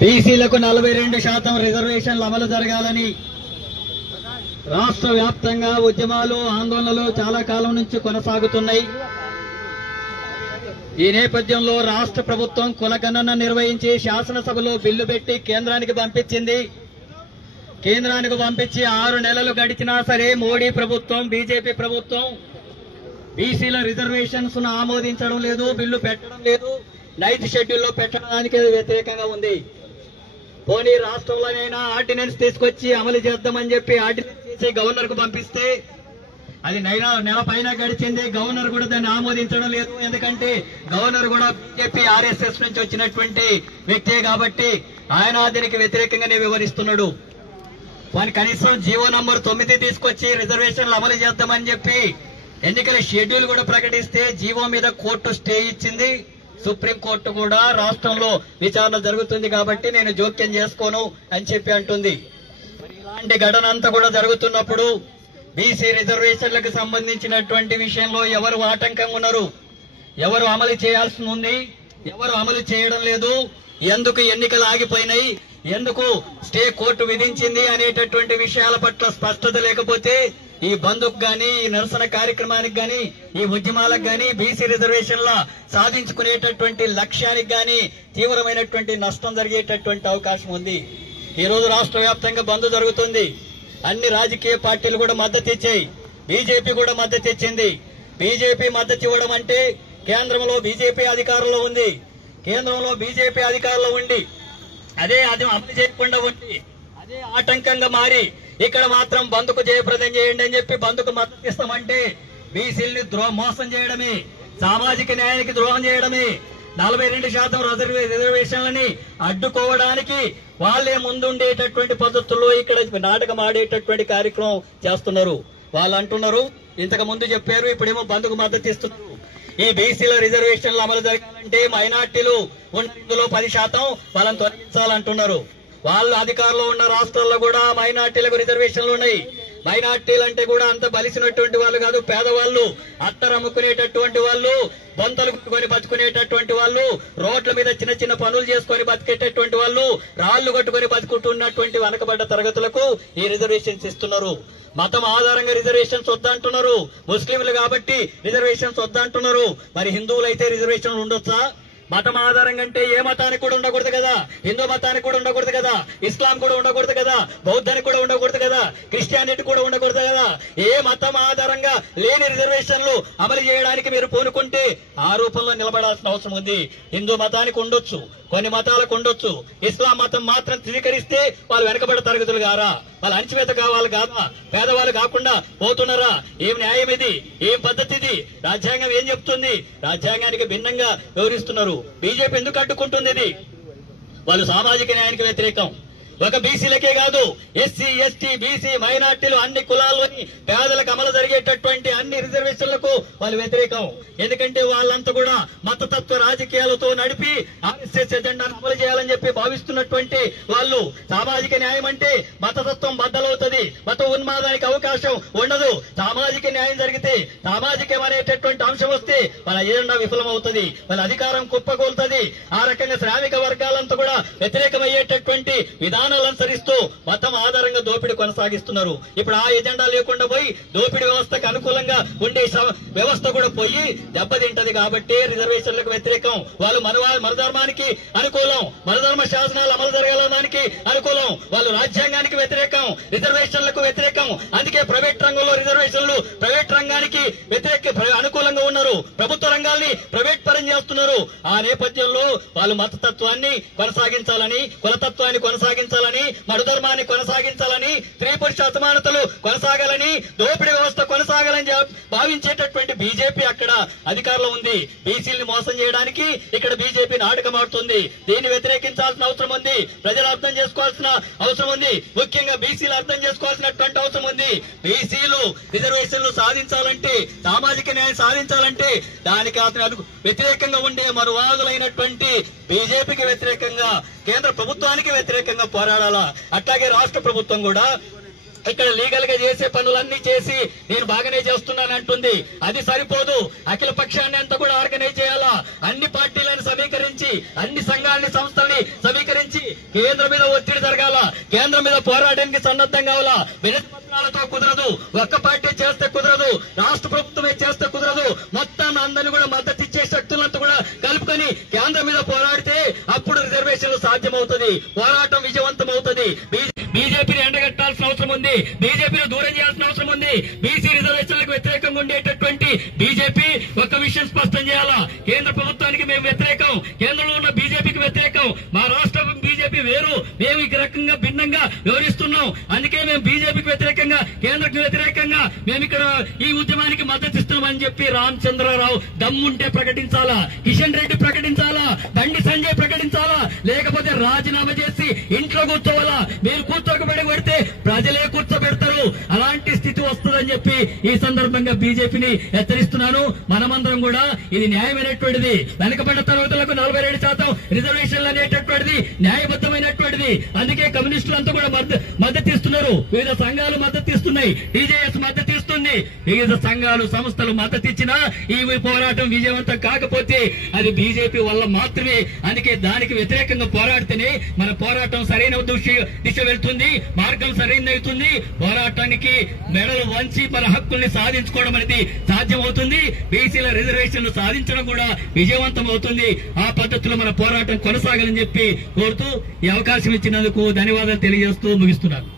బీసీలకు 42% రిజర్వేషన్లు అమలు జరగాలని రాష్ట్ర వ్యాప్తంగా ఉద్యమాలు ఆందోళనలు చాలా కాలం నుంచి కొనసాగుతున్నాయి. ఈ నేపథ్యంలో రాష్ట్ర ప్రభుత్వం కులగణన నిర్వహించి శాసనసభలో బిల్లు పెట్టి కేంద్రానికి పంపించింది. కేంద్రానికి పంపించి 6 నెలలు గడిచినా సరే మోడీ ప్రభుత్వం, బీజేపీ ప్రభుత్వం బీసీల రిజర్వేషన్స్ ను ఆమోదించడం లేదు, బిల్లు పెట్టడం లేదు, నైట్ షెడ్యూల్లో పెట్టడానికి వ్యతిరేకంగా ఉంది. పోనీ రాష్ట్రంలోనైనా ఆర్డినెన్స్ తీసుకొచ్చి అమలు చేద్దామని చెప్పి ఆర్డినెన్స్ చేసి గవర్నర్ కు పంపిస్తే అది నెల పైన గడిచింది. గవర్నర్ కూడా దాన్ని ఆమోదించడం లేదు. ఎందుకంటే గవర్నర్ కూడా బీజేపీ ఆర్ఎస్ఎస్ నుంచి వచ్చినటువంటి వ్యక్తే కాబట్టి ఆయన దీనికి వ్యతిరేకంగానే వివరిస్తున్నాడు. వాని కనీసం జీవో నంబర్ 9 తీసుకొచ్చి రిజర్వేషన్లు అమలు చేద్దామని చెప్పి ఎన్నికల షెడ్యూల్ కూడా ప్రకటిస్తే జీవో మీద కోర్టు స్టే ఇచ్చింది. సుప్రీంకోర్టు కూడా రాష్ట్రంలో విచారణ జరుగుతుంది కాబట్టి నేను జోక్యం చేసుకోను అని చెప్పి అంటుంది. ఇలాంటి ఘటన అంతా కూడా జరుగుతున్నప్పుడు బీసీ రిజర్వేషన్లకు సంబంధించినటువంటి విషయంలో ఎవరు ఆటంకంగా ఉన్నారు, ఎవరు అమలు చేయాల్సి ఉంది, ఎవరు అమలు చేయడం లేదు, ఎందుకు ఎన్నికలు ఆగిపోయినాయి, ఎందుకు స్టే కోర్టు విధించింది అనేటటువంటి విషయాల పట్ల స్పష్టత లేకపోతే ఈ బంద్కు గాని, ఈ నిరసన కార్యక్రమానికి గాని, ఈ ఉద్యమాలకు గాని, బీసీ రిజర్వేషన్ల సాధించుకునేటటువంటి లక్ష్యానికి గాని తీవ్రమైనటువంటి నష్టం జరిగేటటువంటి అవకాశం ఉంది. ఈ రోజు రాష్ట్ర వ్యాప్తంగా బంద్ జరుగుతుంది. అన్ని రాజకీయ పార్టీలు కూడా మద్దతు ఇచ్చాయి. బీజేపీ కూడా మద్దతు ఇచ్చింది. బీజేపీ మద్దతు ఇవ్వడం అంటే కేంద్రంలో బీజేపీ అధికారంలో ఉంది. కేంద్రంలో బీజేపీ అధికారంలో ఉండి అదే అమలు చేయకుండా ఉండి అదే ఆటంకంగా మారి ఇక్కడ మాత్రం బంద్కు జయప్రదం చేయండి అని చెప్పి బంద్కు మద్దతు ఇస్తామంటే బీసీల్ని మోసం చేయడమే, సామాజిక న్యాయానికి ద్రోహం చేయడమే, 42% రిజర్వేషన్లని అడ్డుకోవడానికి వాళ్లే ముందుండేటటువంటి పద్ధతుల్లో ఇక్కడ నాటకం ఆడేటటువంటి కార్యక్రమం చేస్తున్నారు. వాళ్ళు అంటున్నారు, ఇంతకు ముందు చెప్పారు, ఇప్పుడేమో బంద్కు మద్దతు ఇస్తున్నారు. ఈ బీసీల రిజర్వేషన్లు అమలు జరగాలంటే మైనార్టీలు ఇందులో 10% వాళ్ళని తొలగించాలంటున్నారు. వాళ్ళు అధికారంలో ఉన్న రాష్ట్రాల్లో కూడా మైనార్టీలకు రిజర్వేషన్లు ఉన్నాయి. మైనార్టీలు అంటే కూడా అంత బలిసినటువంటి వాళ్ళు కాదు, పేదవాళ్ళు, అత్తరమ్ముకునేటటువంటి వాళ్ళు, బొంతలు కొట్టుకొని బతుకునేటటువంటి వాళ్ళు, రోడ్ల మీద చిన్న చిన్న పనులు చేసుకొని బతికేటటువంటి వాళ్ళు, రాళ్లు కొట్టుకొని బతుకుంటున్నటువంటి వెనకబడ్డ తరగతులకు ఈ రిజర్వేషన్స్ ఇస్తున్నారు. మతం ఆధారంగా రిజర్వేషన్స్ వద్దంటున్నారు. ముస్లింలు కాబట్టి రిజర్వేషన్స్ వద్దంటున్నారు. మరి హిందువులైతే రిజర్వేషన్లు ఉండొచ్చా? మతం ఆధారంగా అంటే ఏ మతానికి కూడా ఉండకూడదు కదా, హిందూ మతానికి కూడా ఉండకూడదు కదా, ఇస్లాం కూడా ఉండకూడదు కదా, బౌద్ధానికి కూడా ఉండకూడదు కదా, క్రిస్టియానిటీ కూడా ఉండకూడదు కదా. ఏ మతం ఆధారంగా లేని రిజర్వేషన్లు అమలు చేయడానికి మీరు పూనుకుంటే ఆ రూపంలో నిలబడాల్సిన అవసరం ఉంది. హిందూ మతానికి ఉండొచ్చు, కొన్ని మతాలకు ఉండొచ్చు, ఇస్లాం మతం మాత్రం స్వీకరిస్తే వాళ్ళు వెనకబడ్డ తరగతులు కారా, వాళ్ళు అణచివేత కావాలి కాదా, పేదవాళ్ళు కాకుండా పోతున్నారా? ఏం న్యాయం ఇది? ఏం పద్ధతి ఇది? రాజ్యాంగం ఏం చెప్తుంది? రాజ్యాంగానికి భిన్నంగా వివరిస్తున్నారు. బీజేపీ ఎందుకు అడ్డుకుంటుంది? ఇది వాళ్ళు సామాజిక న్యాయానికి వ్యతిరేకం. ఒక బీసీలకే కాదు, ఎస్సీ, ఎస్టీ, బీసీ, మైనార్టీలు అన్ని కులాల్లోని పేదలకు అమలు జరిగేటటువంటి అన్ని రిజర్వేషన్లకు వాళ్ళు వ్యతిరేకం. ఎందుకంటే వాళ్ళంతా కూడా మతతత్వ రాజకీయాలతో నడిపి ఆర్ఎస్ఎస్ ఎజెండాను అమలు చేయాలని చెప్పి భావిస్తున్నటువంటి వాళ్ళు. సామాజిక న్యాయం అంటే మతతత్వం బద్దలవుతుంది, మత ఉన్మాదానికి అవకాశం ఉండదు. సామాజిక న్యాయం జరిగితే, సామాజికం అనేటటువంటి అంశం వస్తే వాళ్ళ ఎజెండా విఫలమవుతుంది, వాళ్ళ అధికారం కుప్పకూలుతుంది. ఆ రకంగా శ్రామిక వర్గాలంతా కూడా వ్యతిరేకమయ్యేటటువంటి విధానం అనుసరిస్తూ మతం ఆధారంగా దోపిడీ కొనసాగిస్తున్నారు. ఇప్పుడు ఆ ఎజెండా లేకుండా పోయి దోపిడీ వ్యవస్థకు అనుకూలంగా ఉండే వ్యవస్థ కూడా పోయి దెబ్బతింటది. కాబట్టి రిజర్వేషన్లకు వ్యతిరేకం. వాళ్ళు మన ధర్మానికి అనుకూలం, మన ధర్మ శాసనాలు అమలు జరగడానికి అనుకూలం. వాళ్ళు రాజ్యాంగానికి వ్యతిరేకం, రిజర్వేషన్లకు వ్యతిరేకం. అందుకే ప్రైవేట్ రంగంలో రిజర్వేషన్లు ప్రైవేట్ రంగానికి అనుకూలంగా ఉన్నారు, ప్రభుత్వ రంగాల్ని ప్రైవేట్ పరం చేస్తున్నారు. ఆ నేపథ్యంలో వాళ్ళు మతతత్వాన్ని కొనసాగించాలని, కులతత్వాన్ని కొనసాగించాలని, మనుధర్మాన్ని కొనసాగించాలని, స్త్రీ పురుష అసమానతలు కొనసాగాలని, దోపిడీ వ్యవస్థ కొనసాగాలని భావించేటటువంటి బీజేపీ అక్కడ అధికారంలో ఉంది. బీసీల్ని మోసం చేయడానికి ఇక్కడ బీజేపీ నాటకం ఆడుతుంది. దీన్ని వ్యతిరేకించాల్సిన అవసరం ఉంది. ప్రజలు అర్థం చేసుకోవాల్సిన అవసరం ఉంది. ముఖ్యంగా బీసీలు అర్థం చేసుకోవాల్సినటువంటి అవసరం ఉంది. బీసీలు రిజర్వేషన్లు సాధించాలంటే, సామాజిక న్యాయం సాధించాలంటే దానికి వ్యతిరేకంగా ఉండే మరువాదులైనటువంటి బీజేపీకి వ్యతిరేకంగా, కేంద్ర ప్రభుత్వానికి వ్యతిరేకంగా పోరాడాలా. అట్లాగే రాష్ట్ర ప్రభుత్వం కూడా ఇక్కడ లీగల్ గా చేసే పనులన్నీ చేసి నేను బాగానే చేస్తున్నానంటుంది. అది సరిపోదు, అఖిల పక్షాన్ని అంతా కూడా ఆర్గనైజ్ చేయాలా, అన్ని పార్టీలను సమీకరించి, అన్ని సంఘాలని సంస్థల్ని సమీకరించి కేంద్రం మీద ఒత్తిడి జరగాల, కేంద్రం మీద పోరాటానికి సన్నద్ధం కావాలా. వినతి పత్రాలతో కుదరదు, ఒక్క పార్టీ చేస్తే కుదరదు, రాష్ట్ర ప్రభుత్వమే చేస్తే కుదరదు. మొత్తం అందరినీ కూడా మద్దతు ఇచ్చే శక్తులంతా కూడా కలుపుకొని కేంద్రం మీద పోరాడితే అప్పుడు రిజర్వేషన్లు సాధ్యమవుతుంది, పోరాటం విజయవంతం అవుతుంది. బీజేపీని ఎండగట్టాల్సిన అవసరం ఉంది, బీజేపీని దూరం చేయాల్సిన అవసరం ఉంది. బీసీ రిజర్వేషన్లకు వ్యతిరేకంగా ఉండేటటువంటి బీజేపీ ఒక విషయం స్పష్టం చేయాలా, కేంద్ర ప్రభుత్వానికి మేము వ్యతిరేకం, కేంద్రంలో ఉన్న బీజేపీకి వ్యతిరేకం, మా రాష్ట్ర బీజేపీ వేరు, మేము ఈ రకంగా భిన్నంగా వివరిస్తున్నాం. అందుకే మేము బీజేపీకి వ్యతిరేకంగా, కేంద్రకు వ్యతిరేకంగా మేము ఇక్కడ ఈ ఉద్యమానికి మద్దతు ఇస్తున్నామని చెప్పి రామచంద్రరావు దమ్ముంటే ప్రకటించాలా, కిషన్ రెడ్డి ప్రకటించాలా, బండి సంజయ్ ప్రకటించాలా, లేకపోతే రాజీనామా చేసి ఇంట్లో కూర్చోవాలా. మీరు కూర్చోకబెడితే ప్రజలే కూర్చోబెడతారు. అలాంటి స్థితి వస్తుందని చెప్పి ఈ సందర్భంగా బీజేపీని హెచ్చరిస్తున్నాను. మనమందరం కూడా ఇది న్యాయమైనటువంటిది, వెనకబడ్డ తరగతులకు 42% రిజర్వేషన్లు అనేటటువంటిది న్యాయబద్దమైనటువంటిది. అందుకే కమ్యూనిస్టులంతా కూడా మద్దతు ఇస్తున్నారు, వివిధ సంఘాలు మద్దతు ఇస్తున్నాయి, టీజేఎస్ మద్దతు ఇస్తుంది, వివిధ సంఘాలు సంస్థలు మద్దతు ఇచ్చినా ఈ పోరాటం విజయవంతం కాకపోతే అది బీజేపీ వల్ల మాత్రమే. అందుకే దానికి వ్యతిరేకంగా పోరాడితేనే మన పోరాటం సరైన దిశ వెళ్తుంది, మార్గం సరైనదవుతుంది. పోరాటానికి మెడలు వంచి మన హక్కుల్ని సాధించుకోవడం అనేది సాధ్యమవుతుంది. బీసీల రిజర్వేషన్లు సాధించడం కూడా విజయవంతం అవుతుంది. ఆ పద్ధతిలో మన పోరాటం కొనసాగాలని చెప్పి కోరుతూ ఈ అవకాశం ఇచ్చినందుకు ధన్యవాదాలు తెలియజేస్తూ ముగిస్తున్నాను.